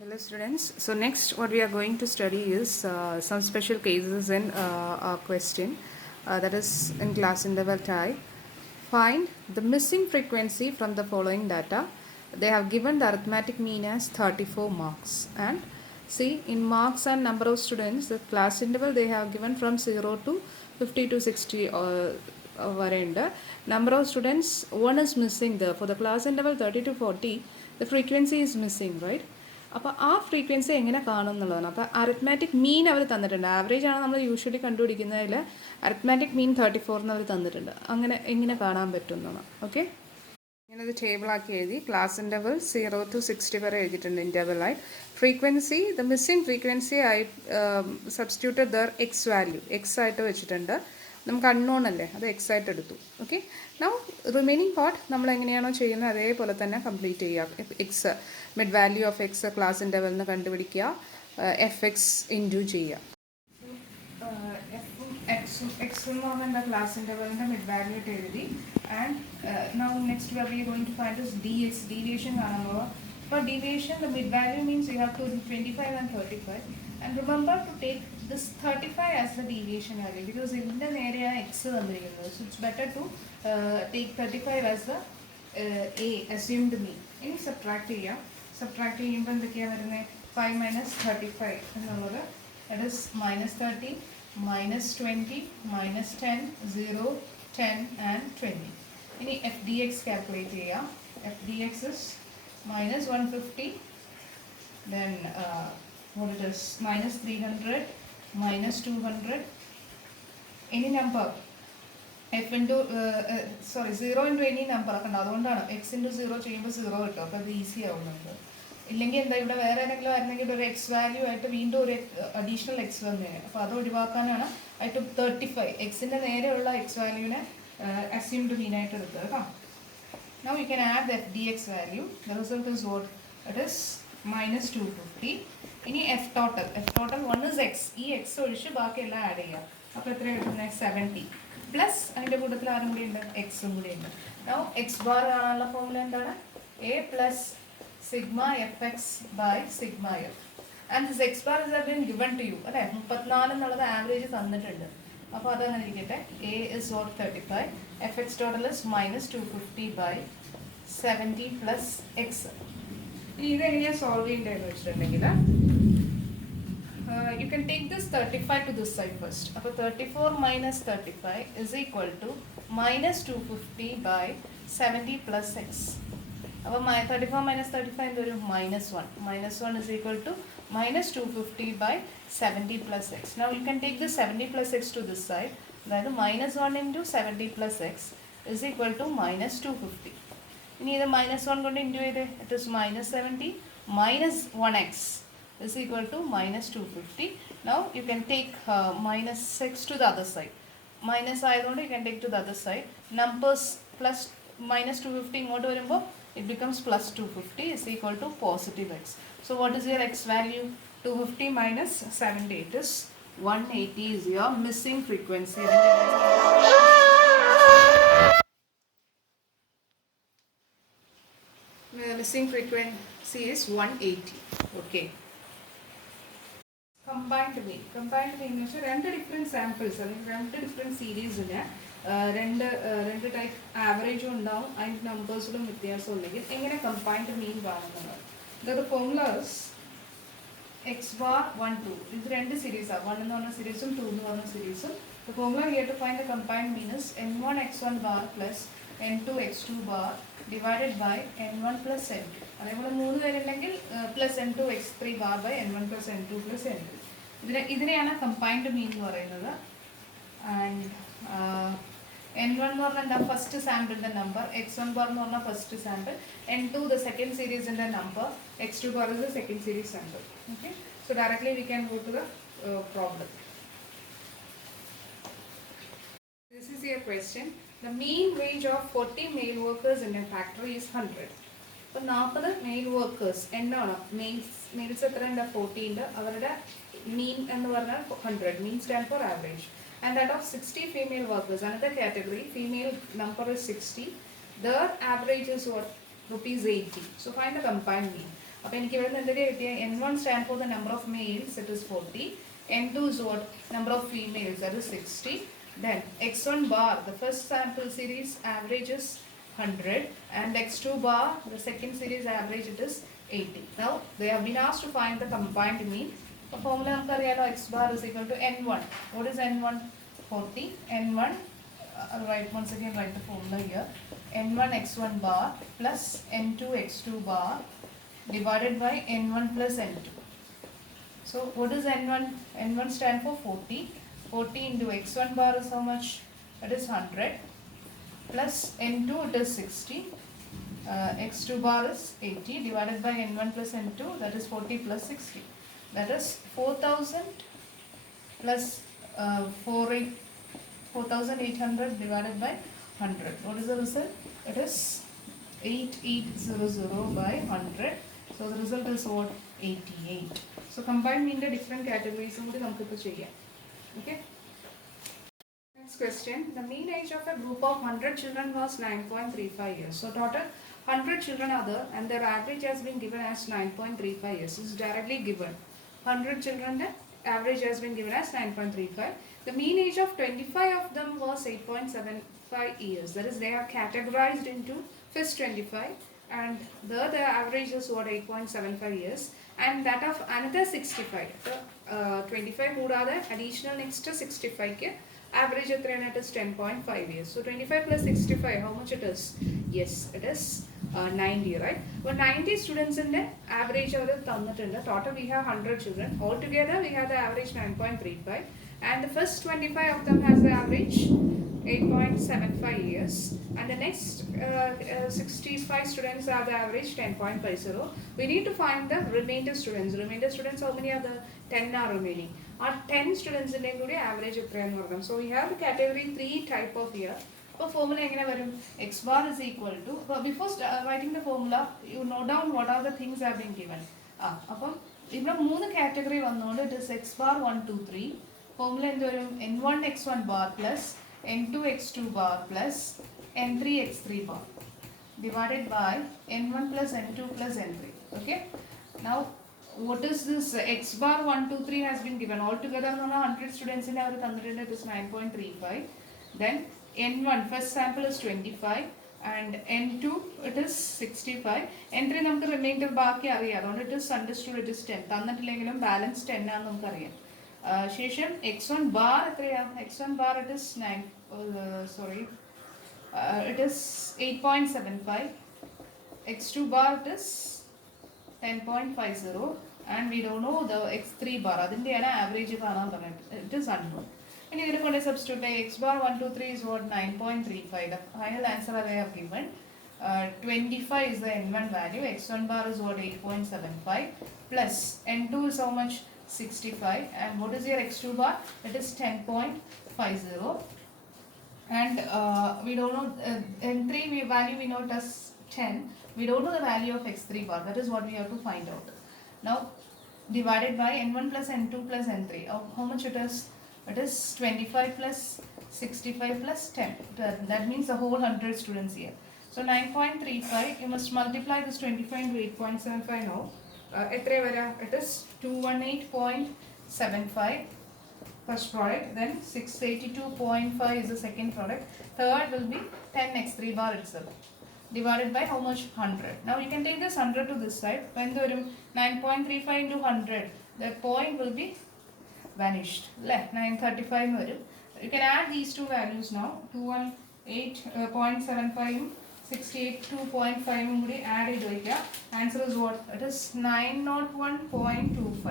Hello students. So next what we are going to study is some special cases in our question that is in class interval type. Find the missing frequency from the following data. They have given the arithmetic mean as 34 marks and see in marks and number of students the class interval they have given from 0 to 50 to 60 വരെയുണ്ട്. Number of students one is missing there. For the class interval 30 to 40 the frequency is missing, right? അപ്പോൾ ആ ഫ്രീക്വൻസി എങ്ങനെ കാണും എന്നുള്ളതാണ്. അപ്പോൾ അരിത്മാറ്റിക് മീൻ അവർ തന്നിട്ടുണ്ട്. ആവറേജ് ആണ് നമ്മൾ യൂഷ്വലി കണ്ടുപിടിക്കുന്നതിൽ അരിത്മാറ്റിക് മീൻ 34 എന്ന് അവർ തന്നിട്ടുണ്ട്. അങ്ങനെ എങ്ങനെ കാണാൻ പറ്റും എന്നാണ്. ഓക്കെ, ഇങ്ങനൊരു ടേബിളാക്കി എഴുതി ക്ലാസ് ഇൻ്റർവൽ 0 to 60 വരെ എഴുതിയിട്ടുണ്ട് ഇൻ്റർവലായിട്ട്. ഫ്രീക്വൻസി ദ മിസ്സിങ് ഫ്രീക്വൻസി ആയി substituted there X value X ആയിട്ട് വെച്ചിട്ടുണ്ട്. നമുക്ക് അൺനോൺ അല്ലേ, അത് എക്സ് ആയിട്ട് എടുത്തു. ഓക്കെ, നൗ റിമൈനിങ് പാർട്ട് നമ്മൾ എങ്ങനെയാണോ ചെയ്യുന്നത് അതേപോലെ തന്നെ കംപ്ലീറ്റ് ചെയ്യുക. X mid value of X class interval നിന്ന് കണ്ടുപിടിക്കുക, എഫ് എക്സ് ഇൻറ്റു ചെയ്യുക. എക്സ് എന്ന് പറഞ്ഞാൽ ക്ലാസ് ഇൻ്റർവലിൻ്റെ മിഡ് വാല്യൂ ആയിട്ട് എഴുതി. And now next we are going to find is D X, deviation കാണാൻ പോവുക. For deviation, the mid value means you have to 25 and 35. And remember to take this 35 as the deviation value because in the area x തന്നിരിക്കുന്നത്. So it's better to take 35 as the a assumed mean. ഇനി subtract ചെയ്യാം. Subtract ചെയ്യുമ്പോൾ എന്തൊക്കെയാണ് വരുന്നത്? 5 minus 35 എന്നുള്ളത് that is minus 30, minus 20, minus 10, 0, 10 and 20. ഇനി f dx calculate ചെയ്യാം. f dx is minus 150, then what it is, minus 300, minus 200, any number f into 0 into any number ഒക്കെ ഉണ്ട്. അതുകൊണ്ടാണ് x into 0 ചെയ്യുമ്പോൾ 0 കിട്ടും. അപ്പോൾ അത് ഈസി ആവുന്നുണ്ട്. ഇല്ലെങ്കിൽ എന്താ ഇവിടെ വേറെ ഏതെങ്കിലും ആയിരുന്നെങ്കിൽ ഒരു എക്സ് വാല്യൂ ആയിട്ട് വീണ്ടും ഒരു അഡീഷണൽ എക്സ് വന്നേനെ. അപ്പോൾ അത് ഒഴിവാക്കാനാണ് ആയിട്ട് 35 എക്സിൻ്റെ നേരെയുള്ള എക്സ് വാല്യൂവിനെ അസ്യൂംഡ് മീനായിട്ട് എടുത്തത് കേട്ടോ. Now you can add the f dx value. The result is what? It is minus 250. ഇനി f total. f total 1 is x. ഈ x ഒഴിച്ച് ബാക്കിയെല്ലാം ആഡ് ചെയ്യുക. അപ്പോൾ എത്ര കിട്ടുന്നത്? 70 പ്ലസ് അതിൻ്റെ കൂട്ടത്തിൽ ആരും കൂടി ഉണ്ട്, എക്സും കൂടി ഉണ്ട്. Now x bar കാണാനുള്ള ഫോർമുല എന്താണ്? a plus sigma fx by sigma f. And this x bar is been given to you. അല്ലേ, 34 എന്നുള്ളത് ആവറേജ് തന്നിട്ടുണ്ട്. അപ്പോൾ അതങ്ങനെ ഇരിക്കട്ടെ. a is what? 35. fx total is minus 250 by 70 plus x. ഇതെങ്ങനെയാണ് സോൾവ് ചെയ്യേണ്ടതെന്ന് വെച്ചിട്ടുണ്ടെങ്കിൽ you can take this 35 to this side first. അപ്പോൾ 34 minus 35 is equal to minus 250 by 70 plus x. അപ്പോൾ 34 minus 35 എന്തൊരു minus 1. minus 1 is equal to minus 250 by 70 plus x. Now you can take this 70 plus x to this side. അതായത് minus 1 into 70 plus x is equal to minus 250. ഇനി ഇത് minus 1 കൊണ്ട് ഇൻറ്റു ചെയ്ത് it is minus 70 minus 1x is equal to minus 250. Now you can take minus 6 to the other side. Minus ആയതുകൊണ്ട് you can take to the other side. Numbers plus minus 250 ഇങ്ങോട്ട് വരുമ്പോൾ it becomes plus 250 is equal to positive x. So what is your x value? 250 minus 70, it is 180 is your missing frequency. Missing frequency is 180. Okay. Combined mean എന്ന് വെച്ചാൽ രണ്ട് different samples അല്ലെങ്കിൽ രണ്ട് ഡിഫറെൻറ്റ് സീരീസിന് രണ്ട് ടൈപ്പ് ആവറേജും ഉണ്ടാവും, അതിൻ്റെ നമ്പേഴ്സിലും വ്യത്യാസം ഉണ്ടെങ്കിൽ എങ്ങനെ കമ്പൈൻഡ് മീൻ കാണുന്നത്? ദ ഫോർമുലാസ് എക്സ് ബാർ 1 2 ഇത് രണ്ട് സീരീസാണ്. 1 എന്ന് പറഞ്ഞ സീരീസും 2 എന്ന് പറഞ്ഞ സീരീസും. The formula here to find the combined mean is n1 x1 bar plus n2 x2 bar divided by n1 plus n2. അതേപോലെ 3 പേരുണ്ടെങ്കിൽ plus n2 x3 bar by n1 plus n2 plus n2. ഇതിനെയാണ് കമ്പൈൻഡ് മീൻ എന്ന് പറയുന്നത്. And n1 എന്ന് പറഞ്ഞാൽ എന്താ? ഫസ്റ്റ് സാമ്പിളിൻ്റെ number. x1 bar എന്ന് പറഞ്ഞാൽ first sample. n2 the second സീരീസിൻ്റെ number. x2 bar is the second series sample. Okay, so directly we can go to the problem. This is your question. The mean wage of 40 male workers in a factory is 100. അപ്പോൾ 40 mail workers എന്നാണ്? മെയിൽസ് എത്ര ഉണ്ട്? 40 ഉണ്ട്. അവരുടെ മീൻ എന്ന് പറഞ്ഞാൽ 100. Mean stand for average. And that of 60 female workers, another category, female number is 60. Their average is what? Rupees 80. So find the combined mean. അപ്പോൾ എനിക്ക് ഇവിടെ നിന്ന് എന്തൊക്കെ കിട്ടിയ N1 stand for the number of males, it is 40. N2 is what? Number of females, that is 60. Then X1 bar, the first sample series average is 100, and X2 bar, the second series average, it is 80. Now they have been asked to find the combined mean. The formula നമുക്കറിയാലോ x bar is equal to N1. What is N1? 40. N1, once again write the formula here. N1 x1 bar plus N2 x2 bar divided by N1 plus N2. So what is N1? N1 stand for 40. 40 into x1 bar is how much? That is 100. Plus N2, it is 60. X2 bar is 80 divided by N1 plus N2, that is 40 plus 60. That is 4000 plus 4800 divided by 100. What is the result? It is 8800 by 100. So the result is what? 88. So combined mean the different categories. Okay. Next question. The mean age of a group of 100 children was 9.35 years. So total 100 children are there and their average has been given as 9.35 years. This is directly given. 100 children, the average has been given as 9.35. The mean age of 25 of them was 8.75 years. That is, they are categorized into first 25 and the average is what? 8.75 years. And that of another 65. So 25 കൂടാതെ additional next 65 average it is 10.5 years. So 25 plus 65, how much it is? Yes, it is 90, right? But 90 students in the average of the total we have 100 children. Altogether we have the average 9.35 and the first 25 of them has the average 8.75 years and the next 65 students have the average 10.50. We need to find the remainder students. Remainder students, how many are the 10 are remaining? Our 10 students in the average of 3. So we have the category 3 type of here. So formula x bar is equal to, before writing the formula, you note down what are the things have been given. Now 3 category it is x bar 1, 2, 3. Formula N1 x1 bar plus N2 x2 bar plus N3 x3 bar divided by N1 plus N2 plus N3. Okay. Now what is this x bar 1, 2, 3 has been given. Altogether 100 students in our it is 9.35. Then N1 first sample is 25 and N2 it is 65. N3 നമുക്ക് remainder ബാക്കി അറിയാം. അതുകൊണ്ട് it is understood it is 10. തന്നിട്ടില്ലെങ്കിലും balance 10 ആണെന്ന് നമുക്കറിയാം. ശേഷം x1 bar എത്രയാ? x1 bar it is 9 it is 8.75. x2 bar it is 10.50 and we don't know the x3 bar. അതിന്റെയാണ് average കാണാൻ പറഞ്ഞത്. It is unknown. And you can substitute by x bar 1, 2, 3 is what? 9.35. The final answer they have given. 25 is the N1 value. X1 bar is what? 8.75 plus N2 is how much? 65. And what is your x2 bar? It is 10.50. And we don't know N3 value we know it as 10. We don't know the value of x3 bar. That is what we have to find out. Now divided by N1 plus N2 plus N3. How much it is? It is 25 plus 65 plus 10. That means the whole 100 students here. So 9.35, you must multiply this 25 into 8.75 now. It is 218.75 first product, then 682.5 is the second product. Third will be 10x3 bar itself. Divided by how much? 100. Now you can take this 100 to this side. When the 9.35 into 100, the point will be vanished. 935. You can add these two values now. 218.75 68.2.5 add it. Answer is what? It is 901.25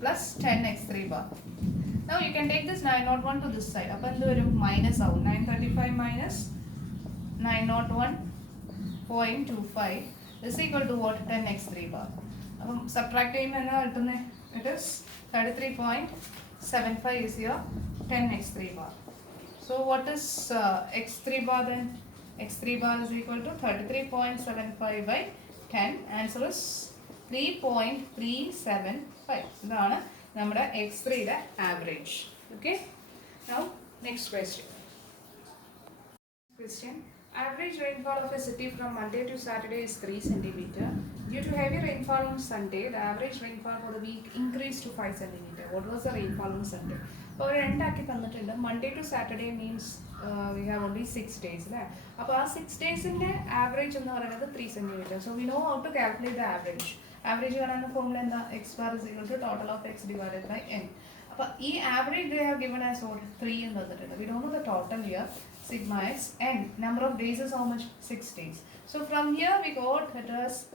plus 10x3 bar. Now you can take this 901 to this side. Up and minus out. 935 minus 901.25 is equal to what? 10x3 bar. Subtract it is 33.75 is here. 10x3 bar. So what is x3 bar then? x3 bar is equal to 33.75 by 10. Answer is 3.375. This is x3 average. Okay. Now next question. Average rainfall of a city from Monday to Saturday is 3 centimeter. Due to heavy rainfall on Sunday, the average rainfall for the week increased to 5 centimeter. What was the rainfall on Sunday? Monday to Saturday means we have only 6 days. Now, 6 days in the average is 3 centimeter. So we know how to calculate the average. Average formula x bar is equal to total of x divided by n. This average they have given as 3 in the we don't know the total here. Sigma x n number of days is how much? 6 days. So from here we got it as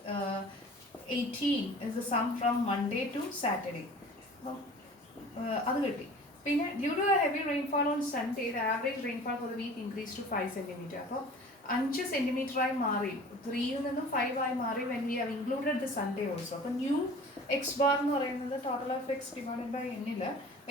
18 is the sum from Monday to Saturday. Due to the heavy rainfall on Sunday, the average rainfall for the week increased to 5 centimeter. 5 centimeter ആയി മാറി 3 ൽ നിന്നും 5 ആയി മാറി when we have included the Sunday also. അപ്പോൾ new x bar എന്ന് പറയുന്നത് total of x divided by n ൽ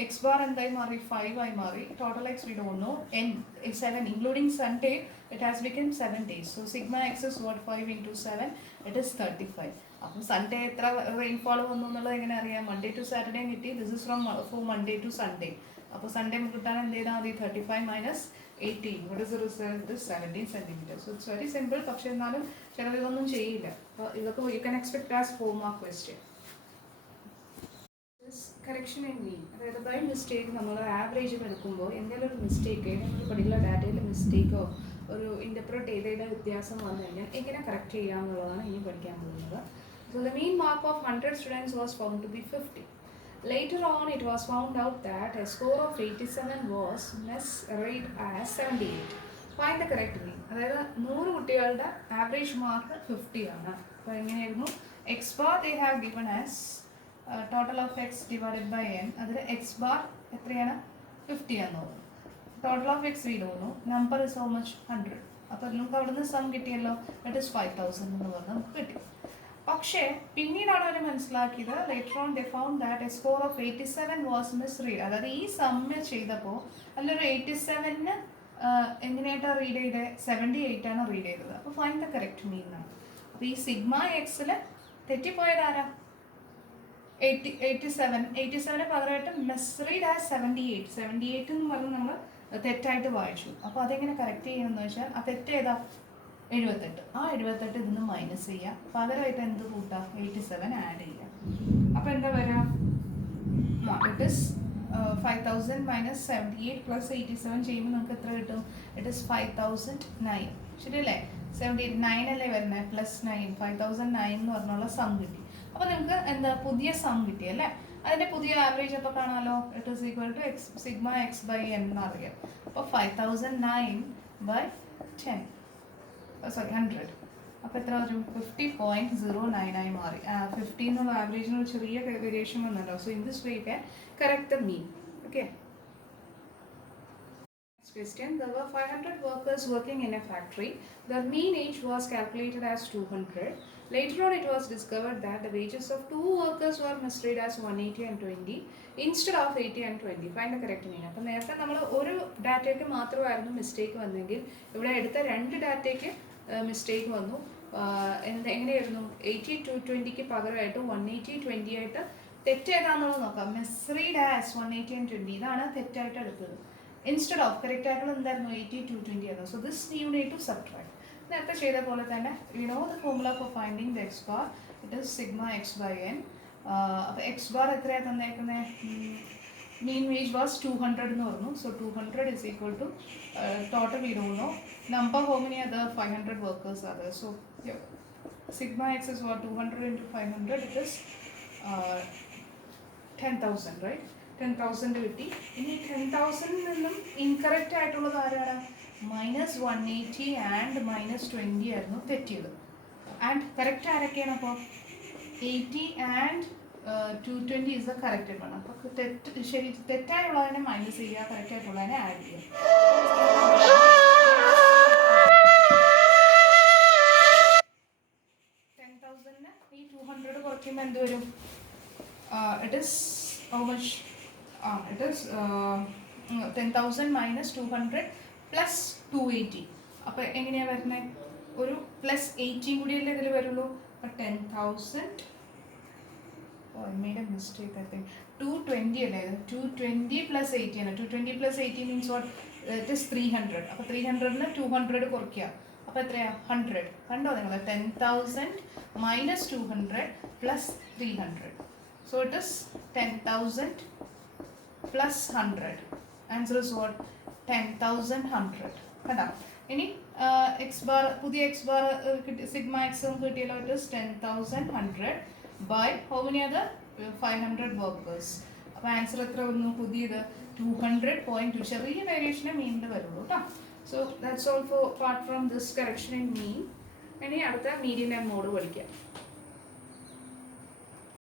x bar എന്തായി മാറി 5 ആയി മാറി total x we don't know n 7 including Sunday it has become 7 days. So sigma x is what 5 into 7 it is 35. അപ്പോൾ സൺഡേ എത്ര റെയിൻഫോൾ വന്നു എന്നുള്ളത് എങ്ങനെ അറിയാം? മൺഡേ ടു സാറ്റർഡേ കിട്ടി. This is from Monday to Sunday. അപ്പോൾ സൺഡേ കിട്ടാൻ എന്ത് ചെയ്താൽ മതി? 35 minus 18. What is the result? This 17 centimeters. So it's very simple. പക്ഷേ എന്നാലും ചിലർ ഇതൊന്നും ചെയ്യില്ല. അപ്പോൾ ഇതൊക്കെ you can expect as 4 mark question. Correction in mean, അതായത് ബൈ മിസ്റ്റേക്ക് നമ്മൾ ആവറേജ് എടുക്കുമ്പോൾ എന്തെങ്കിലും ഒരു മിസ്റ്റേക്ക് ഏതെങ്കിലും ഒരു പർട്ടിക്കുലർ ഡാറ്റയിൽ മിസ്റ്റേക്കോ ഒരു ഇൻ്റർപ്രറ്റ് ചെയ്തതിൻ്റെ വ്യത്യാസം വന്നു കഴിഞ്ഞാൽ എങ്ങനെ കറക്റ്റ് ചെയ്യാമെന്നുള്ളതാണ് ഇനി പഠിക്കാൻ പോകുന്നത്. So the mean mark of 100 students was found to be 50. Later on, it was found out that a score of 87 was misread as 78. Find the correct mean. അതായത് 100 കുട്ടികളുടെ ആവറേജ് മാർക്ക് 50 ആണ്. അപ്പോൾ എങ്ങനെയായിരുന്നു? X bar they have given as total of x divided by n. അതിൽ X bar എത്രയാണ്? 50 ആണെന്ന് തോന്നുന്നു. Total of x we don't know. Number is how much? 100. അപ്പോൾ നമുക്ക് അവിടെ നിന്ന് സം കിട്ടിയല്ലോ. That is 5000 എന്ന് പറഞ്ഞാൽ നമുക്ക് കിട്ടി. പക്ഷേ പിന്നീടാണ് അവർ മനസ്സിലാക്കിയത് later on they found that A score of 87 was misread. അതായത് ഈ സമ്മ് ചെയ്തപ്പോൾ അതിലൊരു 87ന് എങ്ങനെയായിട്ടാണ് റീഡ് ചെയ്തത്? 78 ആണ് റീഡ് ചെയ്തത്. അപ്പോൾ ഫൈൻഡ് ദ കറക്റ്റ് മീൻ ആണ്. അപ്പോൾ ഈ സിഗ്മ എക്സിൽ തെറ്റിപ്പോയത് ആരാ? 87 പകരമായിട്ട് മിസ്റീഡ് ആസ് 78 എന്ന് പറഞ്ഞ് നമ്മൾ തെറ്റായിട്ട് വായിച്ചു. അപ്പോൾ അതെങ്ങനെ കറക്റ്റ് ചെയ്യണമെന്ന് വെച്ചാൽ ആ തെറ്റ് ഏതാ? 78. ആ 78 ഇതിന്ന് മൈനസ് ചെയ്യുക. പകരമായിട്ട് എന്ത് കൂട്ടാം? 87 ആഡ് ചെയ്യുക. അപ്പോൾ എന്താ വരാം? ഇറ്റ് ഇസ് 5000 മൈനസ് 78 പ്ലസ് 87 ചെയ്യുമ്പോൾ നമുക്ക് എത്ര കിട്ടും? It is 5009. ശരിയല്ലേ? 79 അല്ലേ വരുന്നത്? പ്ലസ് 9 5009 എന്ന് പറഞ്ഞുള്ള സം കിട്ടി. അപ്പോൾ നിങ്ങൾക്ക് എന്താ പുതിയ സം കിട്ടി അല്ലേ? അതിൻ്റെ പുതിയ ആവറേജ് അപ്പോൾ കാണാമല്ലോ. It is equal to X sigma X by N എന്നറിയാം. അപ്പോൾ 5009 ബൈ 10 100. അപ്പോൾ എത്ര വരും? 50.09 ആയി മാറി. 50 എന്നുള്ള ആവറേജിന് ഒരു ചെറിയ വേരിയേഷൻ വന്നല്ലോ. So in this way you can correct the mean. Okay. Question. There were 500 workers working in a factory. Their mean age was calculated as 200. Later on, it was discovered that the wages of 2 workers were misread as 180 and 20 instead of 80 and 20. Find the correct mean. അപ്പോൾ നേരത്തെ നമ്മൾ ഒരു ഡാറ്റയ്ക്ക് മാത്രമായിരുന്നു മിസ്റ്റേക്ക് വന്നെങ്കിൽ ഇവിടെ എടുത്ത 2 ഡാറ്റയ്ക്ക് മിസ്റ്റേക്ക് വന്നു. എങ്ങനെയായിരുന്നു? 80 220ക്ക് പകരമായിട്ട് 180 20 ആയിട്ട് തെറ്റേതാണെന്നുള്ളത് നോക്കാം. മിസ്റീഡ് ആസ് 180 and 20 ഇതാണ് തെറ്റായിട്ട് എടുത്തത്. ഇൻസ്റ്റെഡ് ഓഫ് കറക്റ്റ് ആയിട്ടുള്ള എന്തായിരുന്നു? 80 220 ആയിരുന്നു. So this you need to subtract. നേരത്തെ ചെയ്ത പോലെ തന്നെ you know the formula for finding the X bar. It is sigma X by N. അപ്പോൾ എക്സ് ബാർ എത്രയാണ് തന്നേക്കുന്നത്? മീൻ വേജ് വാസ് 200 എന്ന് പറഞ്ഞു. So 200 is equal to total we don't know. Number how many other 500 workers are there? So yeah, sigma x is what? 200 into 500. It is 10,000, right? 10,000 കിട്ടി. ഇനി 10,000 നിന്നും ഇൻകറക്റ്റ് ആയിട്ടുള്ളത് ആരാണ്? -180 ആൻഡ് -20 ആയിരുന്നു തെറ്റിയത്. ആൻഡ് കറക്റ്റ് ആരൊക്കെയാണ്? അപ്പോൾ 80 ആൻഡ് 220 is the corrected one. അപ്പോൾ ശരി തെറ്റായുള്ളതിനെ മൈനസ് ചെയ്യുക, കറക്റ്റ് ആയിട്ടുള്ളതിനെ ആഡ് ചെയ്യുക. 10,000 ഈ 200 കുറയ്ക്കുമ്പോൾ എന്ത് വരും? It is how much? It is 10,000 minus 200 plus 280. അപ്പോൾ എങ്ങനെയാണ് വരുന്നത്? ഒരു പ്ലസ് 80 കൂടിയല്ലേ ഇതിൽ വരുള്ളൂ. അപ്പോൾ 10,000 I made a mistake I think. 220 അല്ലേ? 220 plus 80 ആണ്. 220 plus 80 means what? It is 300. അപ്പോൾ 300ന് 200 കുറയ്ക്കുക. അപ്പോൾ എത്രയാ 100 കണ്ടോ നിങ്ങൾ 10,000 minus 200 plus 300 so it is 10,000 plus 100 answer is what 10,100 കണ്ടോ ഇനി എക്സ് ബാർ പുതിയ എക്സ് ബാർ സിഗ്മ എക്സും കിട്ടിയല്ലോ it is 10,100 by how many other 500 workers അപ്പോൾ ആൻസർ എത്ര വന്നു പുതിയത് 200.2 ചെറിയ വേരിയേഷനെ മീനിൽ വരുള്ളൂ കേട്ടോ so that's all for part from this correction in mean ഇനി അടുത്ത മീഡിയൻ ആൻഡ് മോഡ് പഠിക്കാം